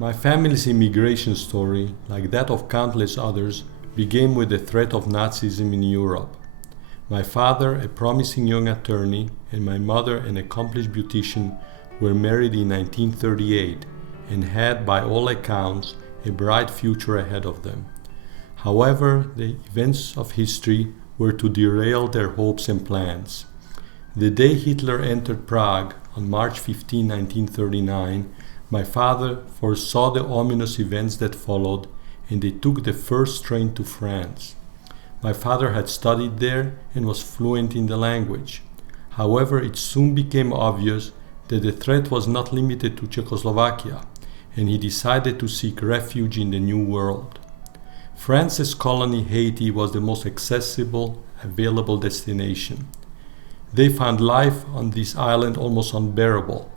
My family's immigration story, like that of countless others, began with the threat of Nazism in Europe. My father, a promising young attorney, and my mother, an accomplished beautician, were married in 1938 and had, by all accounts, a bright future ahead of them. However, the events of history were to derail their hopes and plans. The day Hitler entered Prague, on March 15, 1939, my father foresaw the ominous events that followed, and they took the first train to France. My father had studied there and was fluent in the language. However, it soon became obvious that the threat was not limited to Czechoslovakia, and he decided to seek refuge in the New World. France's colony Haiti was the most accessible, available destination. They found life on this island almost unbearable,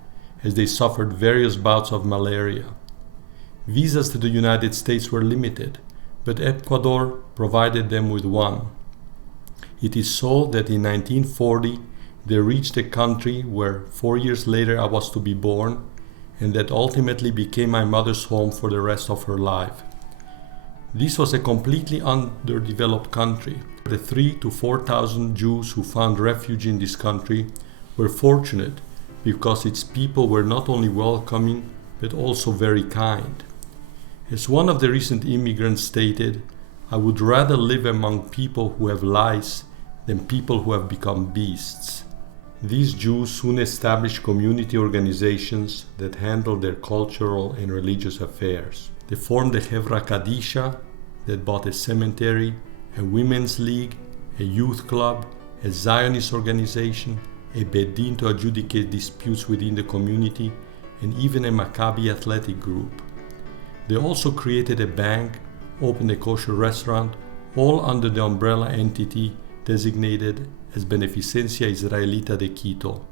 as they suffered various bouts of malaria. Visas to the United States were limited, but Ecuador provided them with one. It is so that in 1940 they reached a country where 4 years later I was to be born, and that ultimately became my mother's home for the rest of her life. This was a completely underdeveloped country. The 3,000 to 4,000 Jews who found refuge in this country were fortunate because its people were not only welcoming but also very kind. As one of the recent immigrants stated, I would rather live among people who have lice than people who have become beasts. These Jews soon established community organizations that handled their cultural and religious affairs. They formed the Hevra Kadisha that bought a cemetery, a women's league, a youth club, a Zionist organization, a Bedin to adjudicate disputes within the community, and even a Maccabi athletic group. They also created a bank, opened a kosher restaurant, all under the umbrella entity designated as Beneficencia Israelita de Quito.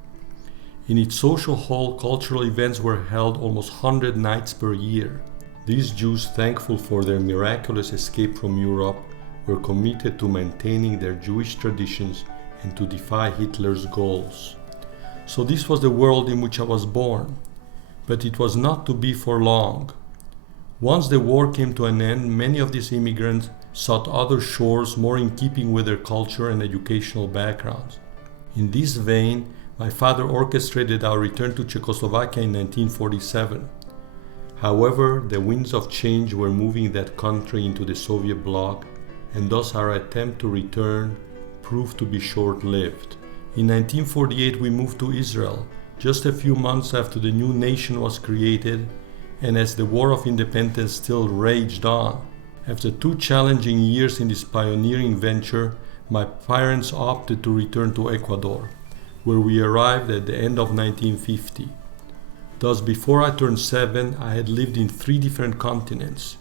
In its social hall, cultural events were held almost 100 nights per year. These Jews, thankful for their miraculous escape from Europe, were committed to maintaining their Jewish traditions and to defy Hitler's goals. So this was the world in which I was born, but it was not to be for long. Once the war came to an end, many of these immigrants sought other shores more in keeping with their culture and educational backgrounds. In this vein, my father orchestrated our return to Czechoslovakia in 1947. However, the winds of change were moving that country into the Soviet bloc, and thus our attempt to return proved to be short-lived. In 1948 we moved to Israel, just a few months after the new nation was created, and as the War of Independence still raged on. After 2 challenging years in this pioneering venture, my parents opted to return to Ecuador, where we arrived at the end of 1950. Thus, before I turned 7, I had lived in 3 different continents.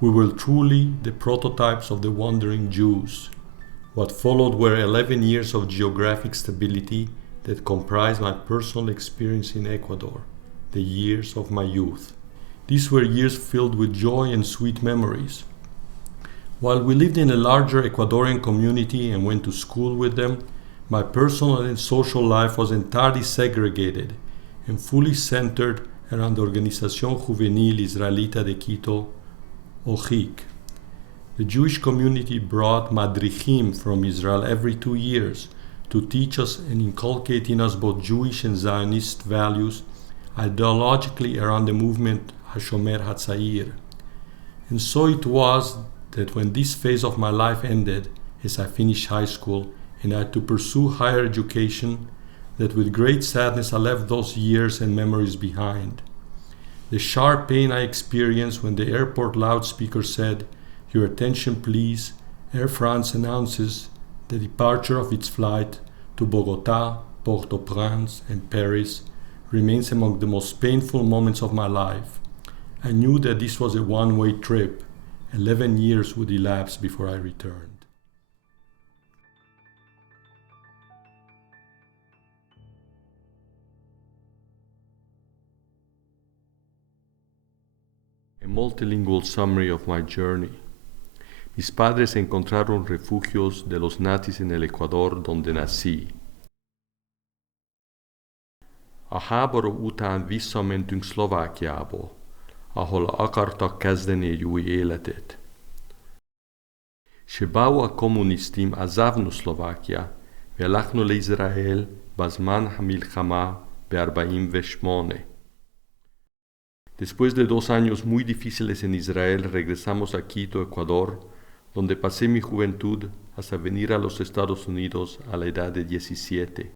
We were truly the prototypes of the wandering Jews. What followed were 11 years of geographic stability that comprised my personal experience in Ecuador, the years of my youth. These were years filled with joy and sweet memories. While we lived in a larger Ecuadorian community and went to school with them, my personal and social life was entirely segregated and fully centered around the Organización Juvenil Israelita de Quito, OJIC. The Jewish community brought madrichim from Israel every 2 years to teach us and inculcate in us both Jewish and Zionist values ideologically around the movement HaShomer HaTzair. And so it was that when this phase of my life ended, as I finished high school and I had to pursue higher education, that with great sadness I left those years and memories behind. The sharp pain I experienced when the airport loudspeaker said, "Your attention please, Air France announces the departure of its flight to Bogota, Port-au-Prince and Paris," remains among the most painful moments of my life. I knew that this was a one-way trip. 11 years would elapse before I returned. A multilingual summary of my journey. Mis padres encontraron refugios de los nazis en el Ecuador donde nací. A háború után visszamentünk Szlovákiába, ahol akartak kezdeni egy új életet. שבאו הקומוניסטים עזבנו סלובקיה והלכנו לישראל בזמן המלחמה ב-48. Después de 2 años muy difíciles en Israel, regresamos a Quito, Ecuador, donde pasé mi juventud hasta venir a los Estados Unidos a la edad de 17.